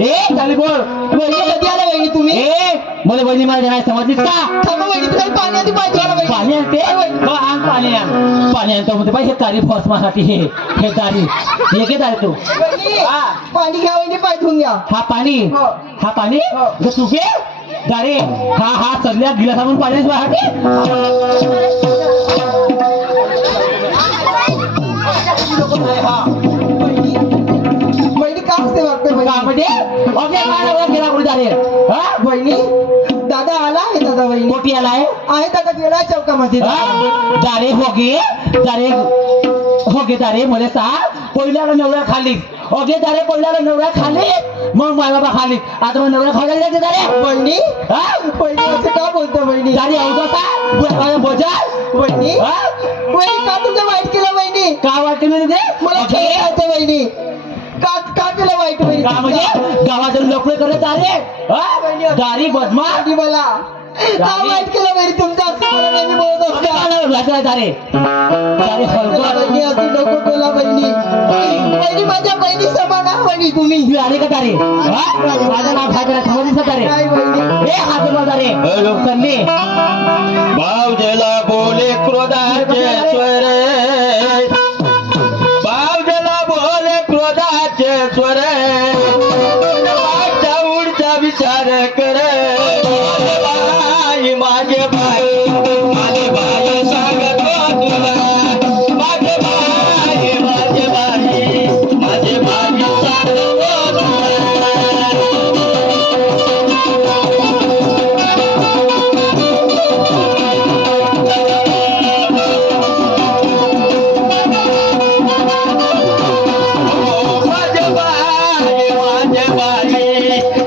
ए खाली बोल. वहिनी कधी आला वहिनी तुम्ही? ए मला वहिनी मला नाही समजलीस का? थांबा वहिनी तुम्हाला पाणी आधी पाहिजे मला वहिनी. पाणी आणते हो, आण पाणी आण. पाणी आणतो म्हणते पाहिजे तारी फॉर्समासाठी हे तारी हे घे तारी तू. वहिनी हा. पाणी घ्या वहिनी पाय धुवून घ्या. हा पाणी हो. हा पाणी हो. तू घे तारे. हा सगळ्या गिलासा म्हणून पाणी वाहते. हा वहिनी का असते वागते का वहिनी? म्हणजे ओके मला गेला कुठे तारे. हा वहिनी दादा आला आहे दादा वहिनी मोठी आलाय आहे दादा गेला चौकामध्ये. दारे होगे दारे मला सांग पहिल्याला नवऱ्या खाली ओके दारे पहिल्याला नवऱ्या खाली मग मला बा खाली आता मग नवऱ्या खायला जायचे दारे. वहिनी हा वहिनी असं का बोलतो वहिनी? दारे अवता बोजा वहिनी हा वहिनी का तुमचं वाईट केलं वहिनी? का वाटते म्हणजे मला खेळायचं वहिनी. का का केलं वाईट वहिनी? का म्हणजे गावातून लोकं करत दारे दारी बदमा वहिनी मला का वाईट केलं वहिनी तुमचं? असं मला नेहमी बोलत असता. दारे दारे हलका वहिनी असं नको बोला वहिनी. वहिनी माझ्या बहिणी समान आहे वहिनी तुम्ही. तू आले का तारे माझं नाव भाजरा समजलीस तारे. काय वहिनी? ए हात दारे लोकांनी बावजेला बोले क्रोधाचे स्वर बावजेला बोले क्रोधाचे स्वर मागच्या उडचा विचार कर बाई माझे बाई सांगतो तुला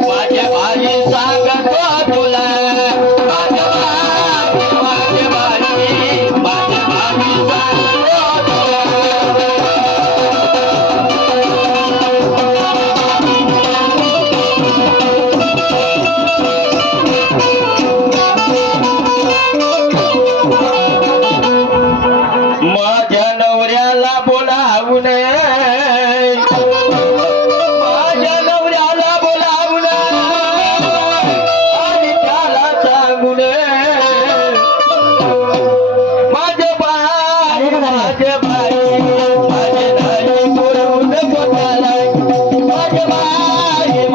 माझे बाई सांगतो तुला. माझ्या नवऱ्याला बोलावून माझ्या नवऱ्याला बोलावून आणि त्याला सांगून माझे बाई माझे नाही बोलून बोलायला माझे बाई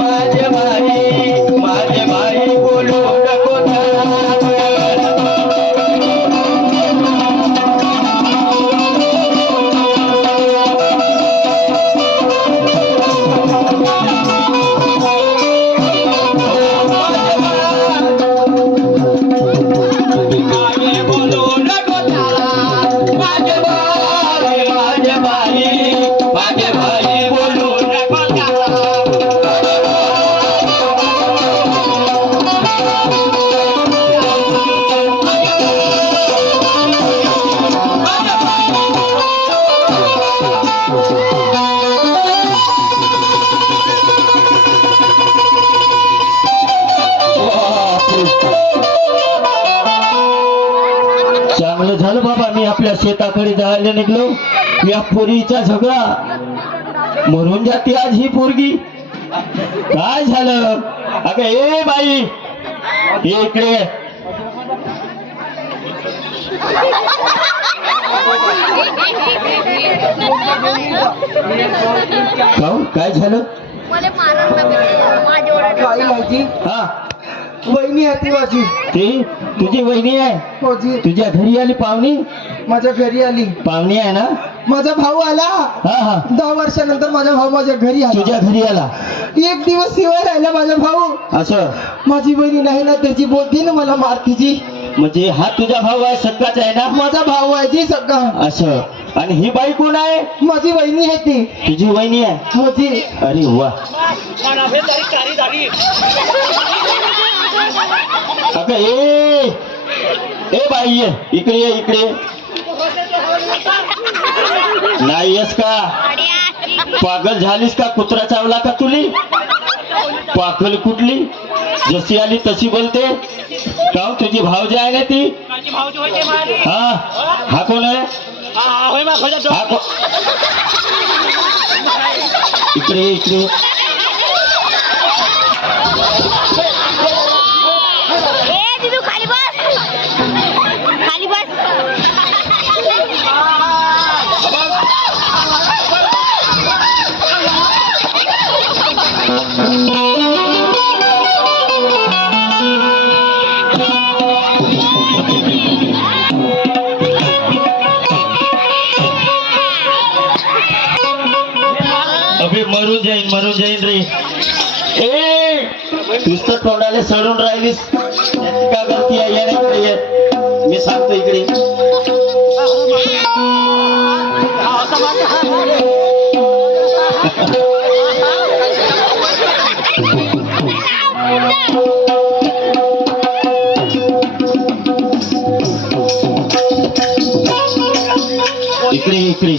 बोलून बोलायला. चांगलं झालं बाबा मी आपल्या शेताकडे जायला निघलो. या पोरीचा झगडा मरून जाते आज ही पोरगी. काय झालं अगं ए बाई ये इकडे. काय झालं? काही माझी हा वहिनी आहे ती माझी. ती तुझी वहिनी आहे? हो जी तुझ्या घरी आली पाहुणी? माझ्या घरी आली. पाहुणी आहे ना? माझा भाऊ आला. हा हा 10 वर्षानंतर माझा भाऊ माझ्या घरी आला. तुझ्या घरी आला? एक दिवस शिवाय राहिला माझा भाऊ. असं माझी बहिणी नाही ना त्याची बोलती ना मला मारती जी. म्हणजे हा तुझा भाऊ आहे सक्काच आहे ना? माझा भाऊ आहे जी सगळा. असं. आणि ही बाई कोण आहे? माझी बहिणी आहे ती. तुझी वहिनी आहे? हो जी. अरे वा. अगं ए बाई ये इकडे ये इकडे. नाही येस का? पागल झालीस का? कुत्रा चावला का तुली? पागल कुठली? जशी आली तशी बोलते. का तुझी भावजी आहे ना ती? हा कोण आहे? इकडे इकडे. अबे मरून जाईन रे. ए नुसतं तोंडाले सडून राहिलीस, याची का गलती आहे? येणे इकडे ये. मी सांगतो इकडे. इकडे इकडे.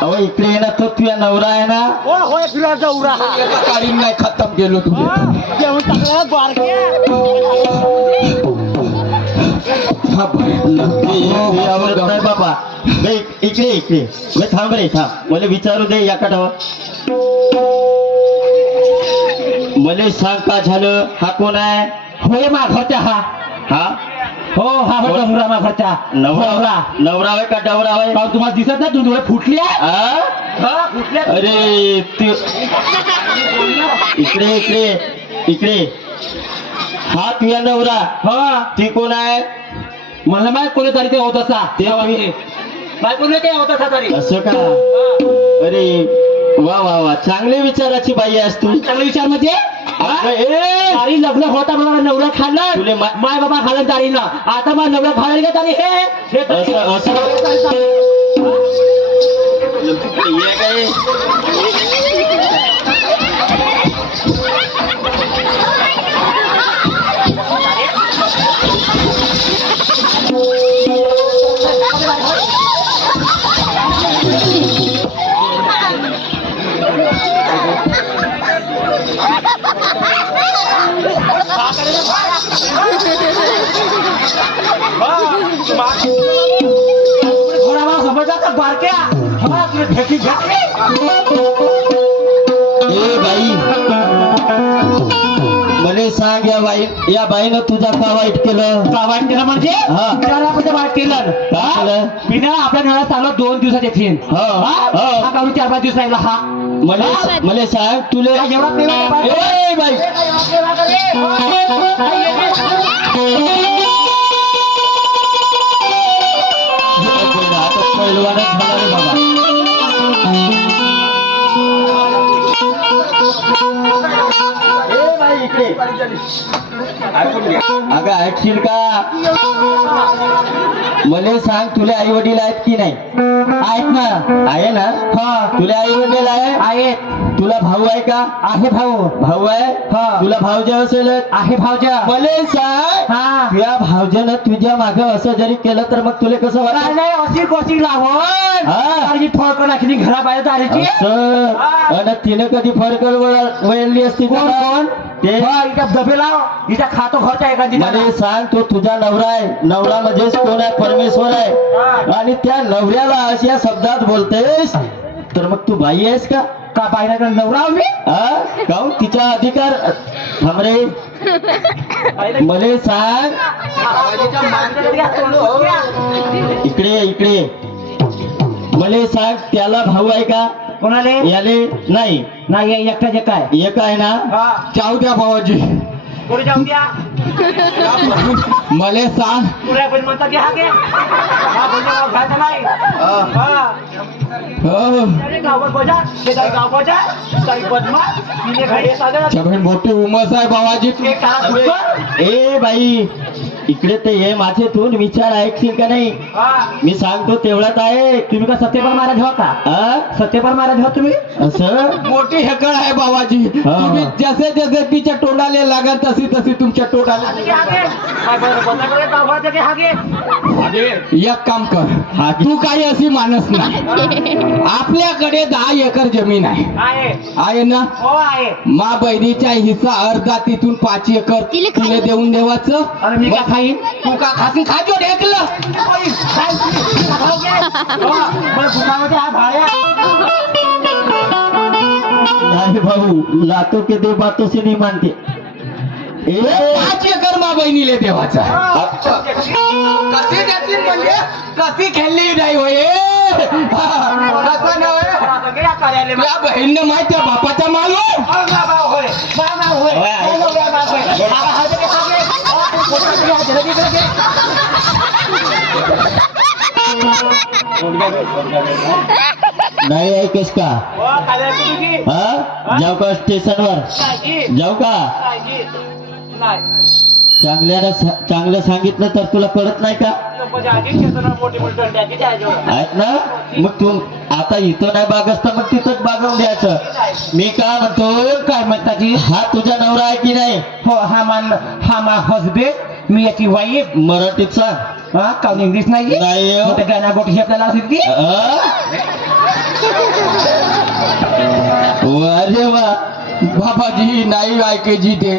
अहो इकडे ये ना, तो तुझा नवरा आहे ना. काढीन नाही खतम गेलो तुझे. आवडत नाही बाबा. बे, इकडे इकडे. बे, थांब रे थांब. मला विचारू दे या काठावर. मला सांग का झालं? हा कोण आहे? होय मा घरचा हा. हा हो हा हो डोंगरा मा घरचा नवरा. नवरा आहे का डवरा आहे? का तुम्हाला दिसत नाही? डोळे फुटले आ? फुटले. अरे इकडे इकडे इकडे. हा तुझा नवरा. हा ती कोण आहे? मला माहित कोणी तरी ते होत असा. कोणी ते होत असा तरी. असं का? अरे वा वा वा, चांगले विचाराची बाई आहेस तू. चांगला विचार म्हणजे तारी लग्न होता मला नवरा खाल्लं. तुले माय बाबा खाल्लं तारी ना. आता मग नवरा खाल्लं का तारी? हे असं ये काय? थोडा मला समजता का बारक्या? हा तुला ठेकी घातली. ए बाई, मला सांग या बाईनं तुझा का वाईट केलं? का वाईट केलं म्हणजे? हा. विचारामध्ये वाईट केलं. काय केलं? बिना आपल्या घरात चालू 2 दिवसात येतील. हो, हो. हा काढून 4-5 दिवस राहिला हा. मला सांग तुले. काय एवढा प्रेम आहे बाई? ए बाई, आता पहिलवानच झाला रे बाबा. ए बाई इकडे. अगं ऐकशील का? मला सांग तुला आई वडील आहेत की नाही? आहेत ना. आहे ना? हा तुला आई वडील आहे? आहेत. तुला भाऊ आहे का? आहे भाऊ. भाऊ आहे? हा. तुला भावजा असेल? आहे भाऊजा. मला सांग हा तुझ्या भावजानं तुझ्या माग असं जरी केलं तर मग तुला कसं काय वाटत? नाही अशी कोशिश लावून हा. तारीची फळक नाखली घरा बाहेर तारीची. असं. आणि तिने कधी फरक वळली असती का? कोण कोण ते इथं डबे लाव. इथं खातो घरचा एका मला सांग तो तुझा नवरा आहे. नवरा म्हणजेच कोण आहे? परमेश्वर आहे. आणि त्या नवऱ्याला अशा शब्दात बोलतेस तर मग तू बाई आहेस का? का बाहेर नवरा मी? हा? काहून तिचा अधिकार? थांब रे. मला सांग इकडे इकडे. मला सांग त्याला भाऊ आहे का? कोणाले? याले नाही. नाही एकटाच एक आहे. एक आहे ना? चाव द्या भावाजी. कोणी जाऊ द्या. मला सांग तुला पण म्हणतात घ्या घ्या. हा म्हणजे नाव घ्यायचं नाही. गावात बजा शेजारी गाव बजा काही बदमाश तिने घडे सागर मोठी उमस आहे बाबाजी. एक तारा दुसरं. ए बाई इकडे ते ये माझे तू विचार ऐकशील का नाही? मी सांगतो तेवढ्यात आहे. तुम्ही का सत्यपाल महाराज हो का? हा? सत्यपाल महाराज हो तुम्ही? असं मोठी हेकड आहे बाबाजी. हा. तुम्ही जसे जसे तिच्या तोंडाले लागल तशी तशी तुमच्या तोंडाला. एक काम कर. हा. तू काही अशी माणूस नाही. आपल्याकडे 10 एकर जमीन आहे. आहे ना? हो आहे. मा बहिणीच्या हिस्सा अर्धा तिथून 5 एकर तुला देऊन देवाचं. अरे मी का खाईन? तू का खासी खाजो ढेकलं. नाही भाऊ लातो के दे बातों से नहीं मानते. 5 एकर मा बहिणीले देवाचं. कशी देतील म्हणजे कशी खेळली नाही होय. बहीण माहिती बापाच्या मालवर नाही ऐकेस का हा जाऊ का स्टेशनवर जाऊ का चांगलं सांगितलं तर तुला कळत नाही का आहेत ना मग तू आता इथं नाही बागस तर मग तिथंच बागवून द्यायचं मी काय म्हणतो काय म्हणतात हा तुझा नवरा आहे की नाही हो हा मा हसबेंड मी याची वाईफ मराठीत सांग हा काऊन इंग्लिश नाही नाही हो. गाण्या गोटी आपल्याला असेल ती अरे वा बाबाजी नाही ऐकायची ते